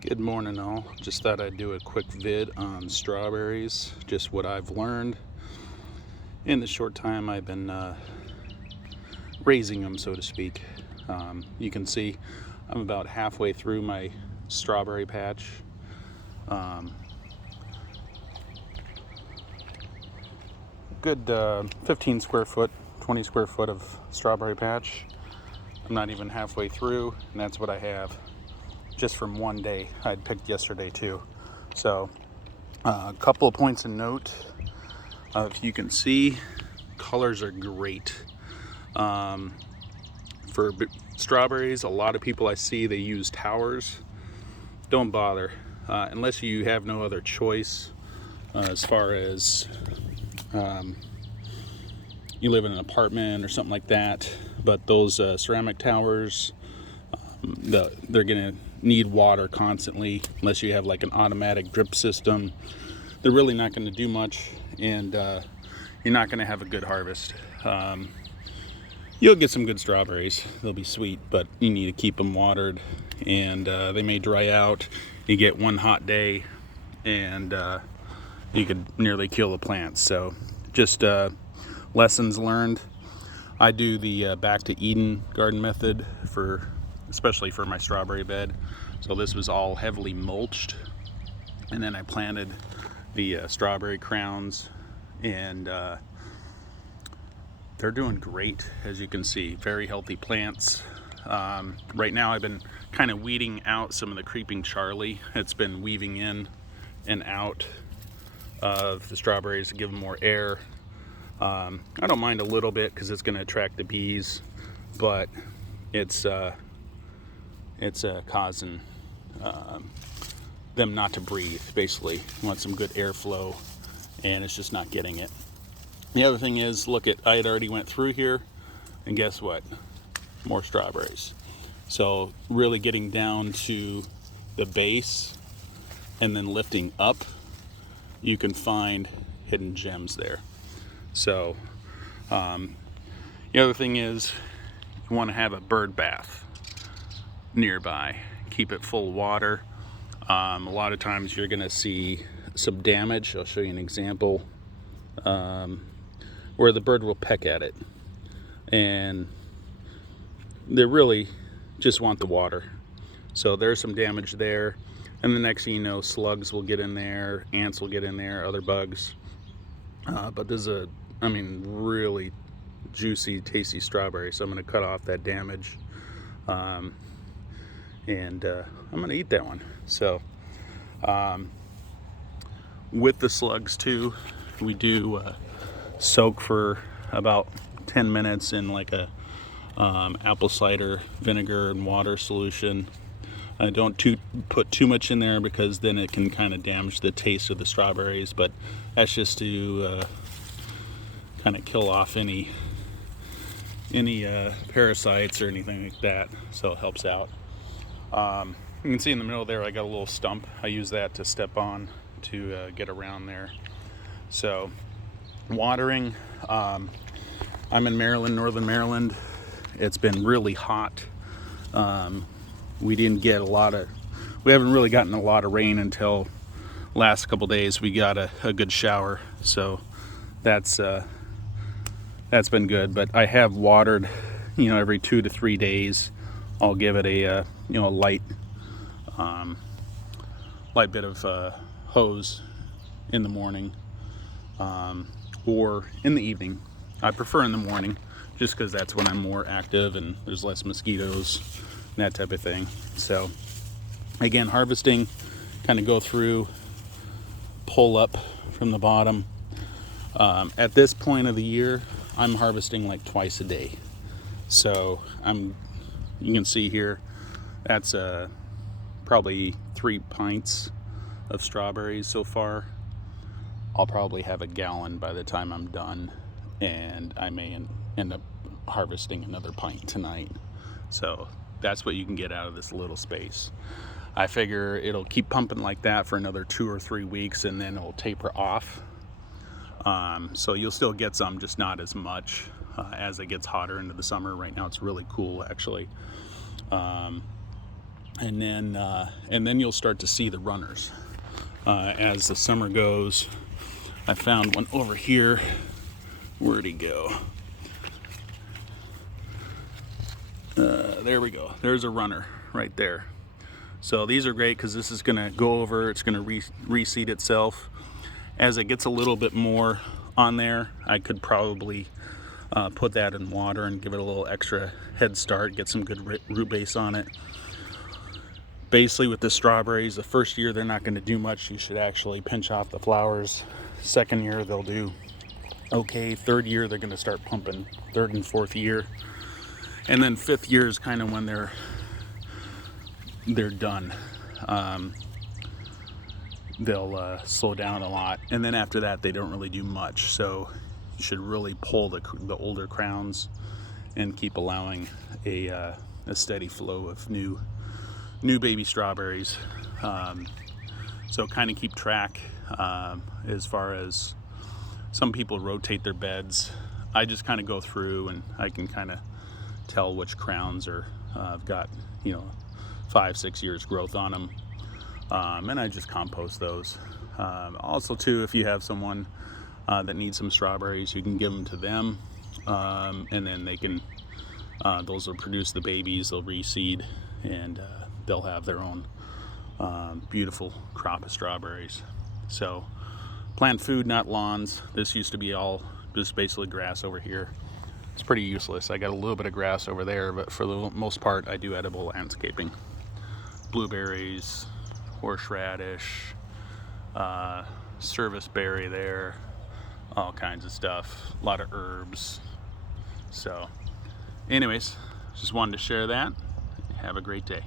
Good morning, all. Just thought I'd do a quick vid on strawberries, just what I've learned in the short time I've been raising them, so to speak. You can see I'm about halfway through my strawberry patch. Good 15 square foot, 20 square foot of strawberry patch. I'm not even halfway through, and that's what I have just from one day. I'd picked yesterday too. So a couple of points of note. If you can see, colors are great. For strawberries, a lot of people I see, they use towers. Don't bother unless you have no other choice as far as you live in an apartment or something like that. But those ceramic towers, they're gonna need water constantly unless you have like an automatic drip system. They're really not going to do much, and you're not going to have a good harvest. You'll get some good strawberries. They'll be sweet, but you need to keep them watered, and they may dry out. You get one hot day and you could nearly kill the plants. So just lessons learned. I do the back to Eden garden method especially for my strawberry bed. So this was all heavily mulched, and then I planted the strawberry crowns, and they're doing great, as you can see. Very healthy plants. Right now I've been kind of weeding out some of the creeping Charlie. It's been weaving in and out of the strawberries to give them more air. I don't mind a little bit because it's going to attract the bees, but it's causing them not to breathe. Basically, you want some good airflow, and it's just not getting it. The other thing is, I had already went through here, and guess what? More strawberries. So really getting down to the base and then lifting up, you can find hidden gems there. So the other thing is, you want to have a bird bath nearby. Keep it full of water. A lot of times you're going to see some damage. I'll show you an example where the bird will peck at it, and they really just want the water. So there's some damage there, and the next thing you know, slugs will get in there, ants will get in there, other bugs. But this is really juicy, tasty strawberry, so I'm going to cut off that damage. And I'm going to eat that one. So with the slugs too, we do soak for about 10 minutes in like a apple cider vinegar and water solution. Don't put too much in there, because then it can kind of damage the taste of the strawberries, but that's just to kind of kill off any parasites or anything like that, so it helps out. You can see in the middle there I got a little stump. I use that to step on to get around there. So watering, I'm in Maryland, northern Maryland. It's been really hot. We haven't really gotten a lot of rain until last couple days. We got a good shower, so that's been good. But I have watered, every 2 to 3 days. I'll give it a light bit of hose in the morning or in the evening. I prefer in the morning, just because that's when I'm more active and there's less mosquitoes and that type of thing. So again, harvesting, kind of go through, pull up from the bottom. At this point of the year, I'm harvesting like twice a day. So you can see here, that's probably 3 pints of strawberries so far. I'll probably have a gallon by the time I'm done, and I may end up harvesting another pint tonight. So that's what you can get out of this little space. I figure it'll keep pumping like that for another 2 or 3 weeks, and then it'll taper off. So you'll still get some, just not as much as it gets hotter into the summer. Right now it's really cool, actually. and then you'll start to see the runners as the summer goes. I found one over here. Where'd he go? There we go. There's a runner right there. So these are great because this is going to go over, it's going to reseed itself. As it gets a little bit more on there, I could probably put that in water and give it a little extra head start, get some good root base on it. Basically with the strawberries, the first year they're not going to do much. You should actually pinch off the flowers. Second year they'll do okay. Third year they're going to start pumping. Third and fourth year. And then fifth year is kind of when they're done. They'll slow down a lot, and then after that they don't really do much. So you should really pull the older crowns and keep allowing a steady flow of new baby strawberries. So kind of keep track as far as some people rotate their beds. I just kind of go through and I can kind of tell which crowns are I've got 5-6 years growth on them, and I just compost those. Also too, if you have someone that needs some strawberries, you can give them to them, and then they can those will produce the babies, they'll reseed, and they'll have their own beautiful crop of strawberries. So plant food, not lawns. This used to be all just basically grass over here. It's pretty useless. I got a little bit of grass over there, but for the most part I do edible landscaping. Blueberries, horseradish, serviceberry there, all kinds of stuff, a lot of herbs. So anyways, just wanted to share that. Have a great day.